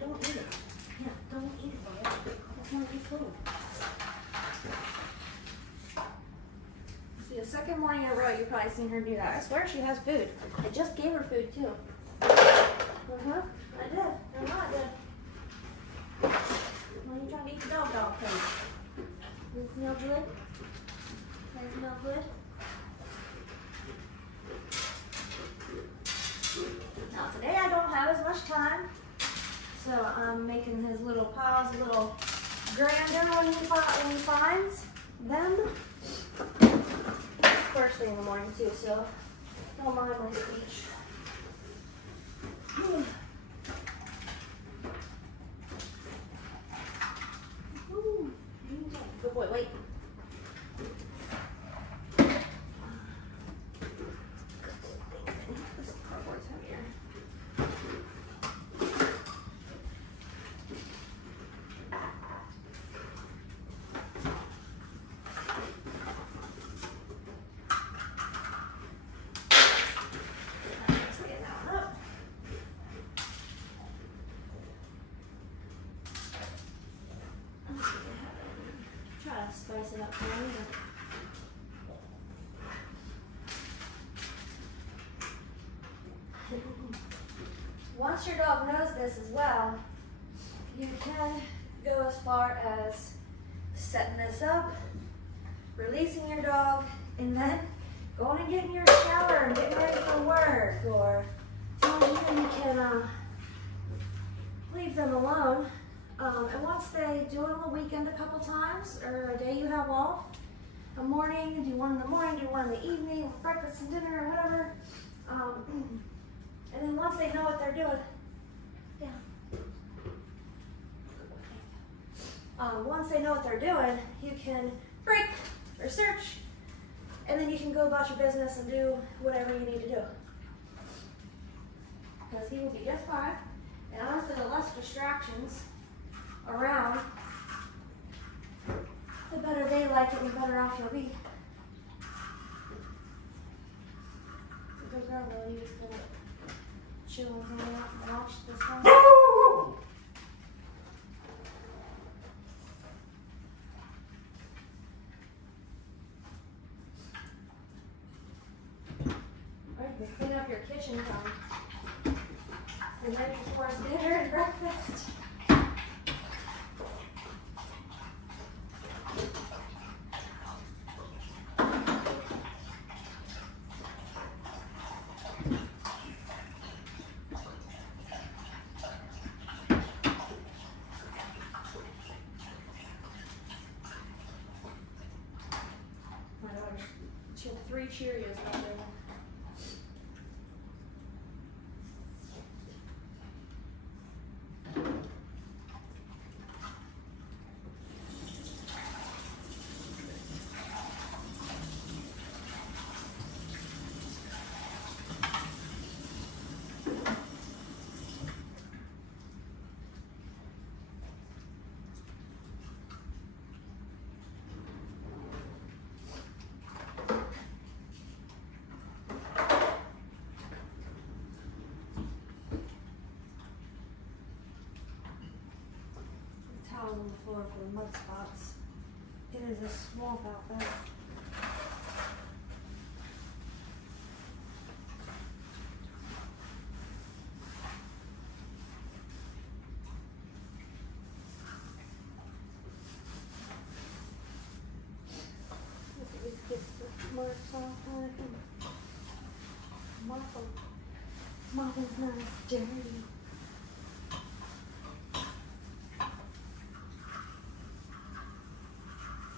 don't eat it. Yeah, don't eat it, boy. That's not good food. See, the second morning in a row, you've probably seen her do that. I swear she has food. I just gave her food, too. Uh-huh, I did. I know I did. Why are you trying to eat the dog food? Does it smell good? Does it smell good? Now today I don't have as much time, so I'm making his little paws a little grander when he finds them. First thing in the morning too, so don't mind my speech. Good boy, wait. This cardboard's heavier. Spice it up for me. Once your dog knows this as well, you can go as far as setting this up, releasing your dog, and then going and getting your shower and getting ready for work, or telling them you can leave them alone. And once they do it on the weekend a couple times, or a day you have off, a morning, do one in the morning, do one in the evening, breakfast and dinner, or whatever. And then once they know what they're doing, once they know what they're doing, you can break or search, and then you can go about your business and do whatever you need to do. Because he will be just fine. And honestly, the less distractions around, the better they like it and the better off you'll be. The good girl though, you just gonna chill and hang out and watch this one. Alright, you clean up your kitchen time. The night before dinner and breakfast. She had 3 Cheerios out there. On the floor for the mud spots. It is a swamp out there. Let's get the marks off on it and mop them. Mopping's not as dirty.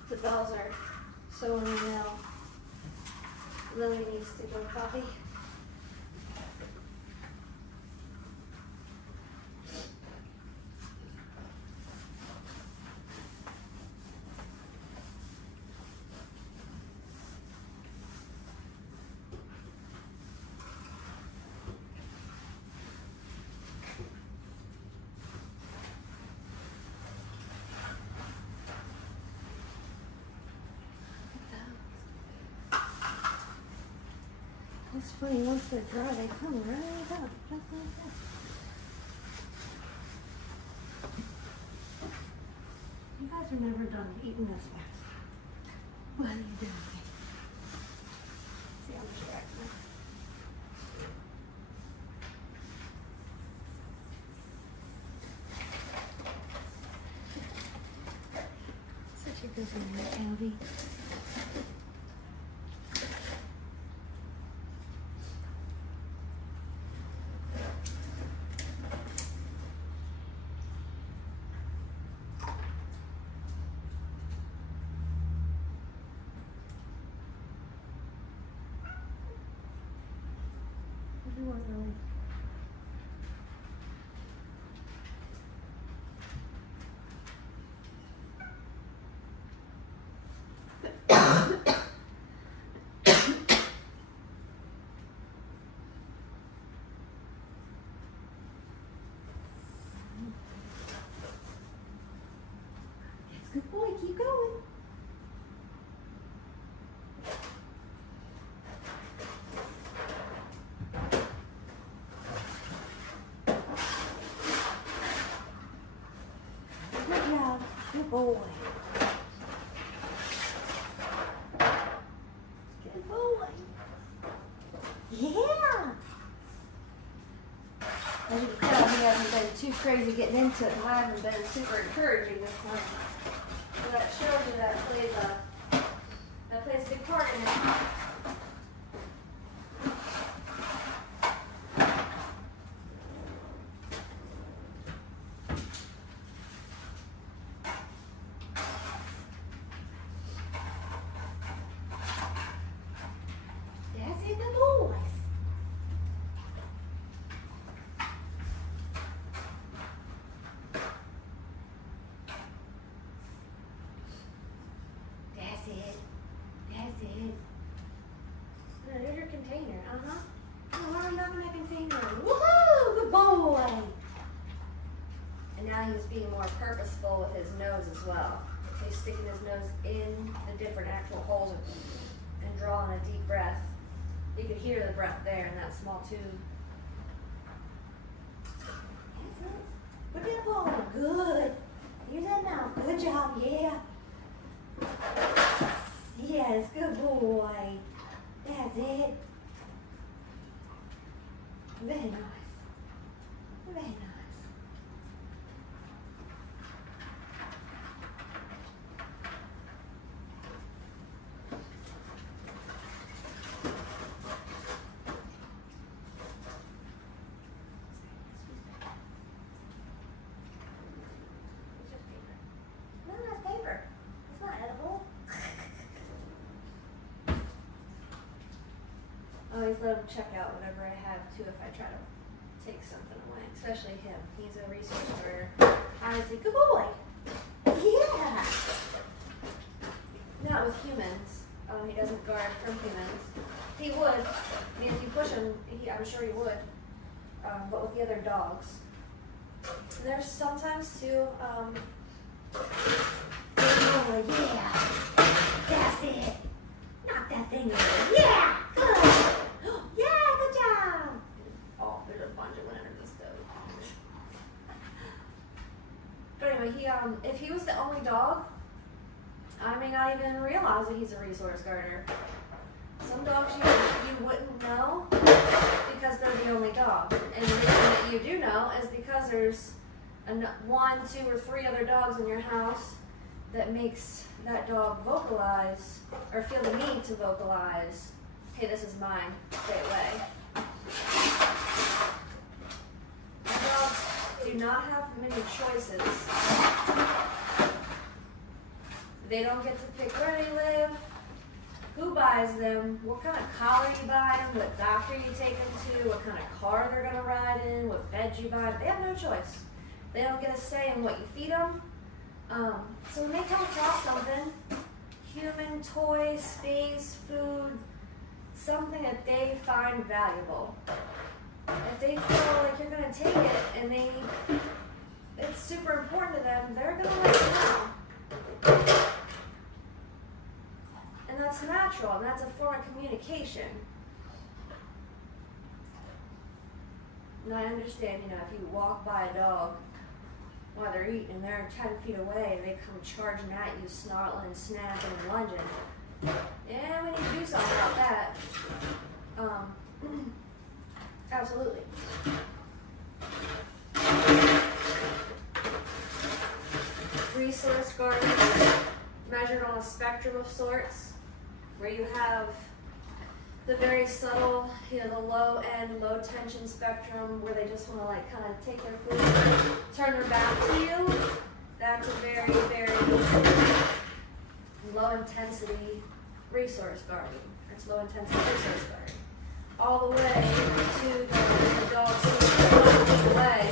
The bells are so in the mail. Lily needs to go potty. It's funny, once they're dry, they come right up, just like that. You guys are never done eating this fast. What are you doing? See how much back there. Such a good one, Abby. Everyone really. Good boy, keep going. Good job, good boy. Good boy. Yeah. As you can tell, he hasn't been too crazy getting into it, and I haven't been super encouraging this time. So that shows you that plays a big part in it. That's it, the boys. That's it. That's it. No, there's your container. Uh-huh. Oh, hurry up in that container. Woohoo! Good boy! And now he's being more purposeful with his nose as well. He's sticking his nose in the different actual holes and drawing a deep breath. You could hear the breath there in that small tube. That's it. Good boy. Good. Use that mouth. Good job. Yeah. Yes, good boy. That's it. Very nice. Very nice. No, that's paper. It's not edible. I always let him check out whatever I have too if I try to take something away, especially him. He's a resource guarder. Honestly, good boy. Yeah. Not with humans. He doesn't guard from humans. He would. I mean, if you push him, I'm sure he would. But with the other dogs. There's sometimes too. Good boy. Yeah. That's it. Knock that thing over. Yeah. Good. Yeah, good job. Oh, there's a bunch of went under the stove. But anyway, if he was the only dog, I may not even realize that he's a resource guarder. Some dogs you wouldn't know because they're the only dog. And the reason that you do know is because there's 1, 2, or 3 other dogs in your house that makes that dog vocalize or feel the need to vocalize, hey, this is mine, stay away. Dogs do not have many choices. They don't get to pick where they live, who buys them, what kind of collar you buy them, what doctor you take them to, what kind of car they're going to ride in, what bed you buy. They have no choice. They don't get a say in what you feed them. So when they come across something, human, toy, space, food, something that they find valuable, if they feel like you're going to take it and it's super important to them, they're going to let you know. And that's natural, and that's a form of communication. And I understand, if you walk by a dog while they're eating and they're 10 feet away and they come charging at you, snarling, snapping, and lunging. Yeah, we need to do something about that. Absolutely. Resource guarding is measured on a spectrum of sorts, where you have the very subtle, the low end, low tension spectrum, where they just want to like kind of take their food, turn their back to you. That's a very, very low intensity resource guarding. That's low intensity resource guarding. All the way to the dog seems away,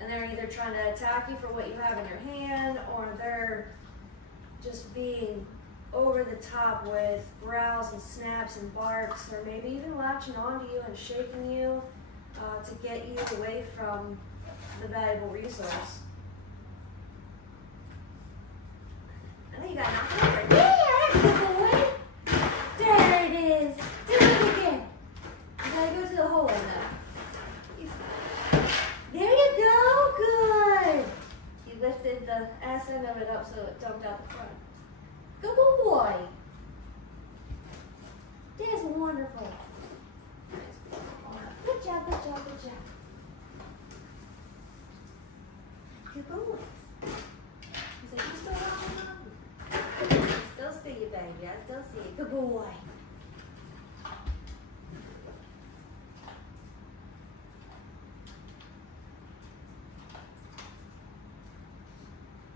and they're either trying to attack you for what you have in your hand, or they're just being over the top with growls and snaps and barks, or maybe even latching onto you and shaking you to get you away from the valuable resource. I know you got nothing over. Yeah, that's a good boy. There it is. Do it again. You gotta go to the hole in there. There you go. Good. You lifted the ass end of it up so it dumped out the front. Good boy. That's wonderful. Good job, good job, good job. Good boy. He said, you still watching Mom? I still see you, baby. I still see you. Good boy.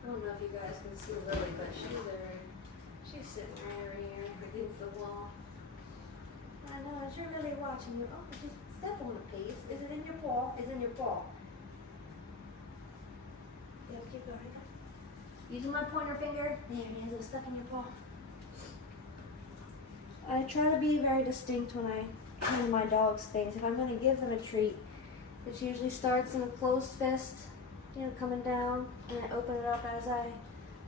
I don't know if you guys can see Lily, but she's sitting right over here against the wall. I know, you're really watching you. Oh, just step on it, please. Is it in your paw? It's in your paw. Yep, keep going. Using my pointer finger. There it is. It was stuck in your paw. I try to be very distinct when I come to my dog's face. If I'm going to give them a treat, it usually starts in a closed fist, coming down, and I open it up as I.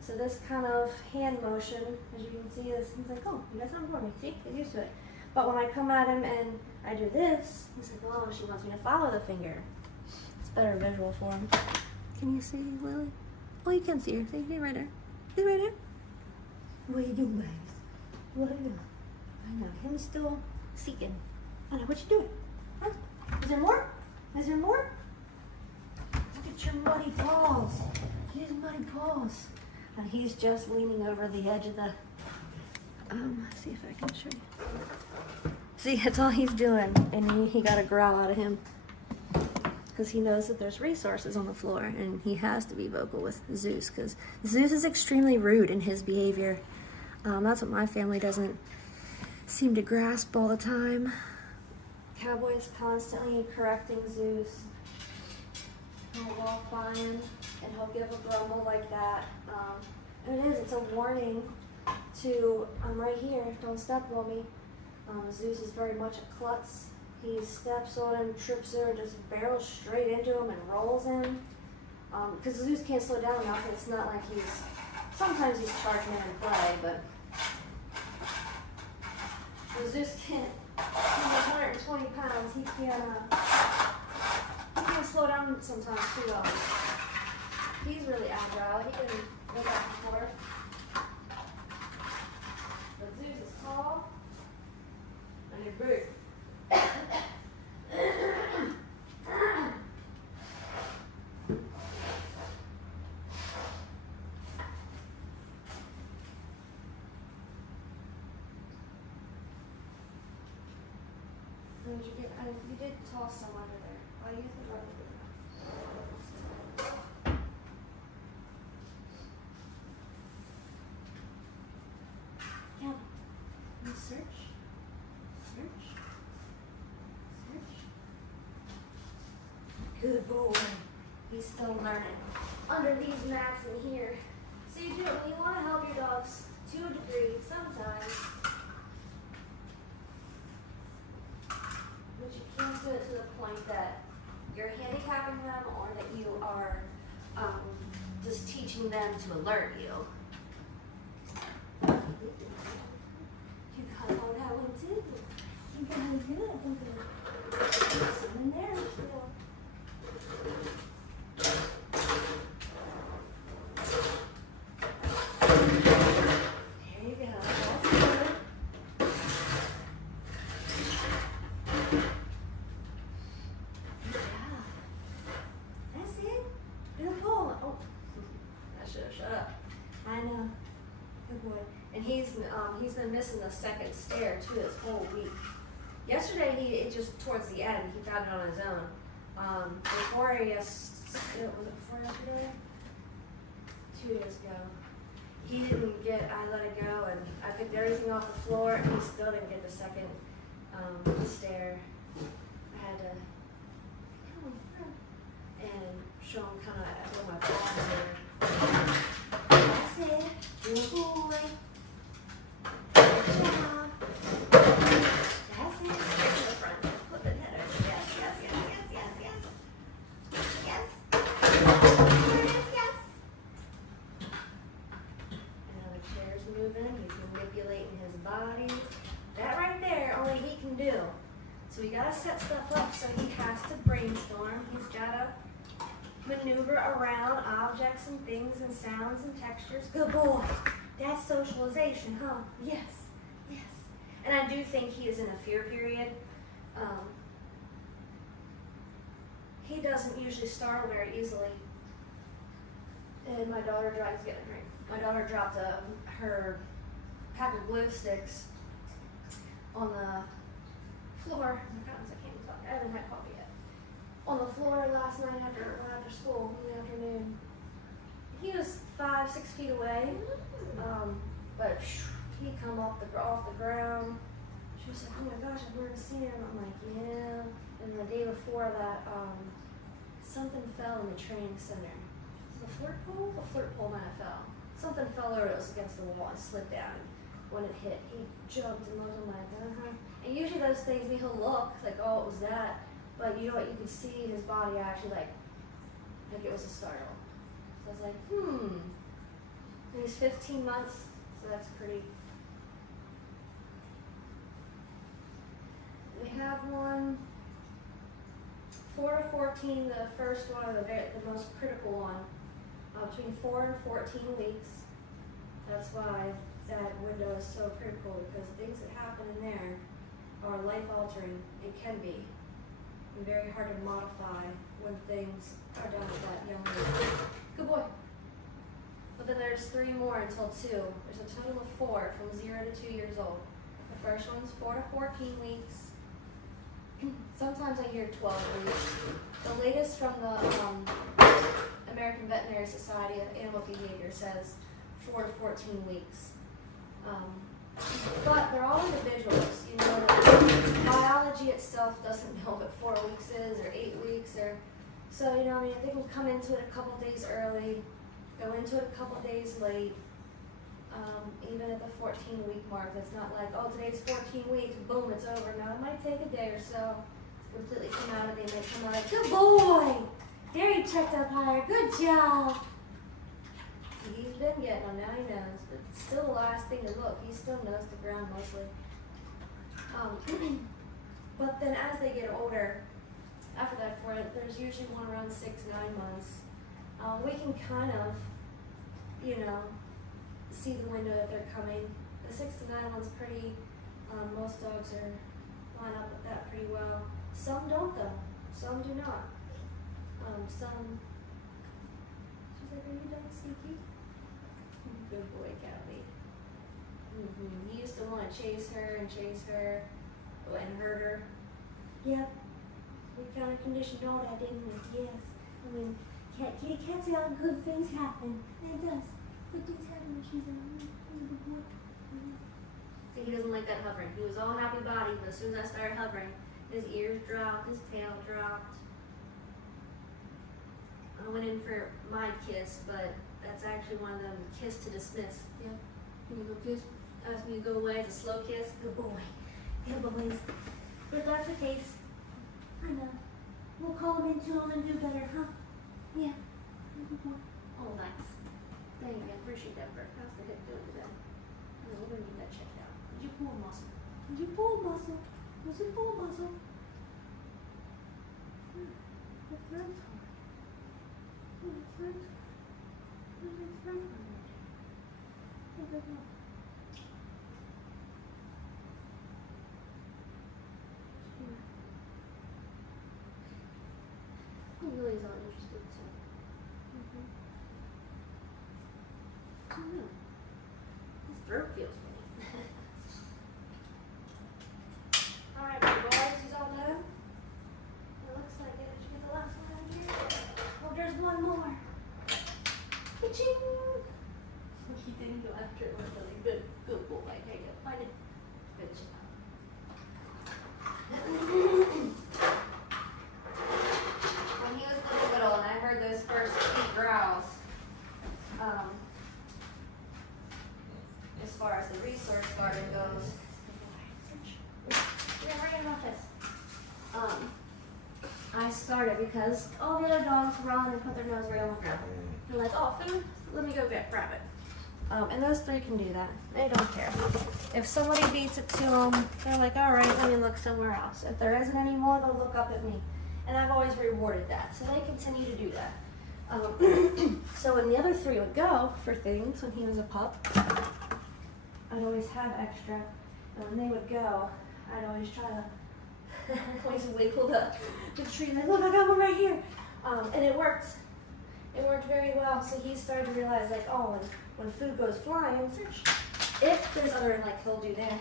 So this kind of hand motion, as you can see, is he's like, oh, you got something for me. See, get used to it. But when I come at him and I do this, he's like, oh, she wants me to follow the finger. It's better visual for him. Can you see Lily? Oh, you can see her. See, right there. See right there? What are you doing, guys? What are you doing? I know, him still seeking. I know, what you doing? Huh? Is there more? Is there more? Look at your muddy paws. His muddy paws. And he's just leaning over the edge of the, see if I can show you. See, that's all he's doing. And he got a growl out of him. Because he knows that there's resources on the floor. And he has to be vocal with Zeus. Because Zeus is extremely rude in his behavior. That's what my family doesn't seem to grasp all the time. Cowboys constantly correcting Zeus. He'll walk by him and he'll give a grumble like that. And it's a warning to, right here, don't step on me. Zeus is very much a klutz. He steps on him, trips her, just barrels straight into him and rolls him. Because Zeus can't slow down enough, and it's not like sometimes he's charged man in play, but Zeus can't, he's 120 pounds, he can't slow down sometimes too well. He's really agile, he can go back and forth. But Zeus is tall, and he's big. You did toss some under there. I'll use the rubber. Yeah. You search. Good boy. He's still learning. Under these mats in here. So you do it when you want to help your dogs to a degree sometimes. But you can't do it to the point that you're handicapping them or that you are just teaching them to alert you. You got all that one too. You got it good. Some in there still. been missing the second stair too this whole week. Yesterday, it just towards the end, he found it on his own. Before yesterday, was it before yesterday? 2 days ago. He didn't get, I let it go, and I picked everything off the floor, and he still didn't get the second stair. I had to and show him kind of where my balls are. That's it. Good boy. Good job. That's it. To the front. Flip it header. Yes, yes, yes, yes, yes, yes. Yes. There it is, yes. And now the chair's moving. He's manipulating his body. That right there, only he can do. So we gotta set stuff up so he has to brainstorm. He's gotta maneuver around objects and things and sounds and textures. Good boy. That's socialization, huh? Yes, yes. And I do think he is in a fear period. He doesn't usually startle very easily. And my daughter dropped, get a drink. My daughter dropped her pack of glue sticks on the floor. Oh my goodness, I can't even talk. I haven't had coffee yet. On the floor last night after school in the afternoon. He was 5, 6 feet away, but he come off the ground. She was like, "Oh my gosh, I've never seen him." I'm like, "Yeah." And the day before that, something fell in the training center. The flirt pole? The flirt pole might have fell. Something fell over. It was against the wall and slid down. When it hit, he jumped and looked. I'm like, And usually those things, he'll look like, "Oh, it was that." But you know what? You can see his body actually like it was a startle. So I was like, And he's 15 months, so that's pretty. We have one, 4 to 14, the first one, or the most critical one, between 4 and 14 weeks. That's why that window is so critical, because things that happen in there are life-altering. It can be. And very hard to modify when things are done at that young age. Good boy. But then there's 3 more until 2. There's a total of 4 from 0 to 2 years old. The first one's 4 to 14 weeks. Sometimes I hear 12 weeks. The latest from the American Veterinary Society of Animal Behavior says 4 to 14 weeks. But they're all individuals. You know, the biology itself doesn't know what 4 weeks is or 8 weeks or so. You know, I mean, they can come into it a couple days early, go into it a couple days late. Even at the 14-week mark, it's not like, "Oh, today's 14 weeks, boom, it's over." No, it might take a day or so to completely come out of it. They may come out like, "Good boy, there you checked up higher, good job." He's been getting them, now he knows, but it's still the last thing to look. He still knows the ground mostly. But then as they get older, after that, there's usually one around 6, 9 months. We can kind of, see the window that they're coming. The 6 to 9 one's pretty, most dogs line up with that pretty well. Some don't though, some do not. Some, she's like, "Are you dog sneaky?" Good boy, Callie. He used to want to chase her and hurt her. Yep. We kind of conditioned all that, didn't we? Yes. I mean, kitty cats say all good things happen. And it does. Good things happen when she's a good boy. See, he doesn't like that hovering. He was all happy body, but as soon as I started hovering, his ears dropped, his tail dropped. I went in for my kiss, but that's actually one of them kiss to dismiss. Yeah. Can you go kiss? Ask me to go away. It's a slow kiss. Good boy. Good boys. But if that's the case, I know. We'll call him into him and do better, huh? Yeah. Good boy. Oh, nice. Thank you. I appreciate that, Bert. How's the hip doing today? We're going to get that checked out. Did you pull a muscle? Did you pull a muscle? Was it pull a muscle? The throat's hard. The throat's hard. Where's your throat hard? Oh, good one. He really is not interested, so. I don't know. His throat feels funny. I started because all the other dogs run and put their nose right on the ground. They're like, oh, food? Let me go grab it. And those three can do that. They don't care. If somebody beats it to them, they're like, all right, let me look somewhere else. If there isn't any more, they'll look up at me. And I've always rewarded that. So they continue to do that. So when the other three would go for things when he was a pup, I'd always have extra. And when they would go, I'd always try to always wiggle the tree. Like, look, I got one right here. And it worked. It worked very well. So he started to realize, like, oh, when food goes flying, if there's other, like he'll do there,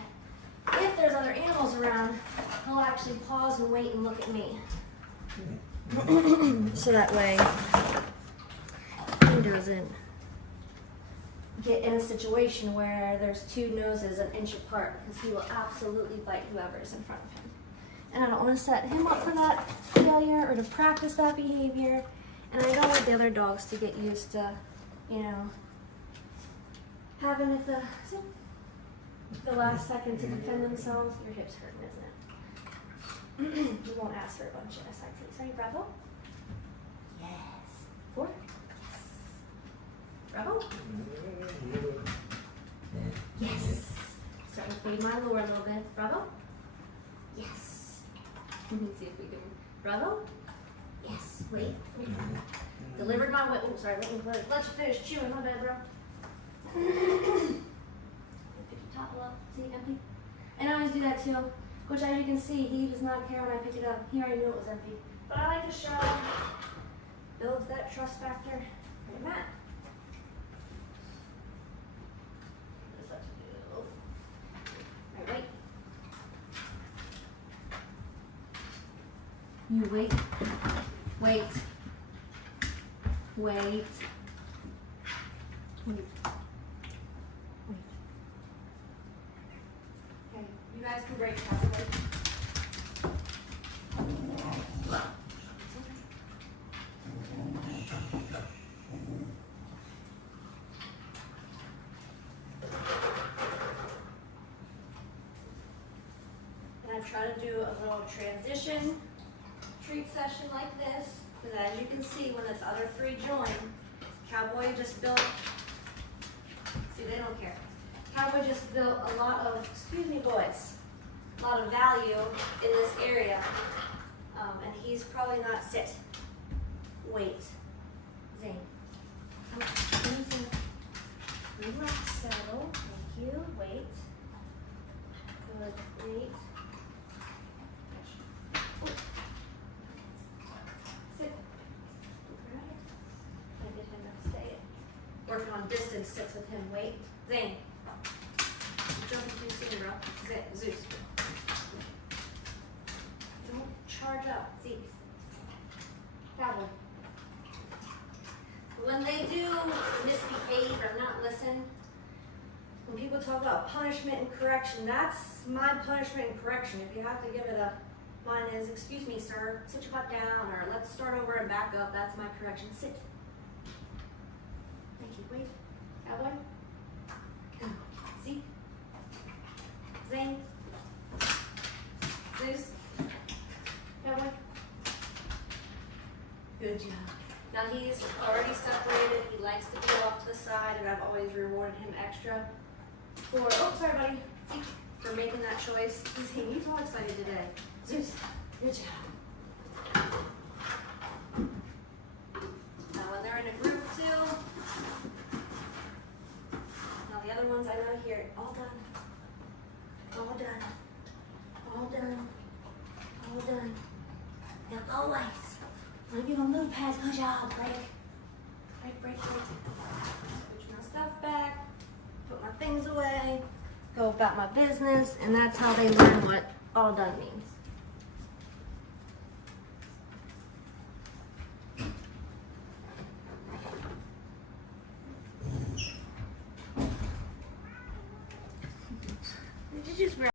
if there's other animals around, he'll actually pause and wait and look at me. So that way he doesn't get in a situation where there's two noses an inch apart, because he will absolutely bite whoever's in front of him. And I don't want to set him up for that failure or to practice that behavior. And I don't want the other dogs to get used to, you know, having it the last second to defend themselves. Your hip's hurting, isn't it? You won't ask for a bunch of SITs. Ready, Bravo? Yes. 4. Bravo? Yes. Starting to fade my lower a little bit. Bravo? Yes. Let me see if we can. Bravo? Yes. Wait. Delivered my way. Oh, sorry. Let you finish chewing. My bad, bro. Pick your top up. See, empty. And I always do that too. Which, as you can see, he does not care when I pick it up. He already knew it was empty. But I like to show. Builds that trust factor. Look at that. Wait. You wait. Wait. Wait. Wait. Okay, you guys can break probably. Try to do a little transition treat session like this, because as you can see, when this other three join, Cowboy just built, see, they don't care. Cowboy just built a lot of, excuse me boys, a lot of value in this area, and he's probably not sit. Wait, Zane. Relax, settle, thank you, wait. Good, wait. Working on distance sits with him. Wait. Zane. You're jumping too soon, bro. Zeus. Don't charge up. Zeke. Cowboy. When they do misbehave or not listen, when people talk about punishment and correction, that's my punishment and correction. If you have to give it a, mine is, excuse me, sir, sit your butt down, or let's start over and back up. That's my correction. Sit. Wait, Cowboy, go, Zeke, Zane, Zeus, Cowboy. Good job. Now he's already separated. He likes to be off to the side, and I've always rewarded him extra for, oh, sorry, buddy, Zeke, for making that choice. Zane, he's all excited today. Zeus, good job. Now when they're in a group too, the other ones I know here, all done, all done, all done, all done. Now always, when I give them move pads, good job, break. Switch my stuff back, put my things away, go about my business, and that's how they learn what all done means.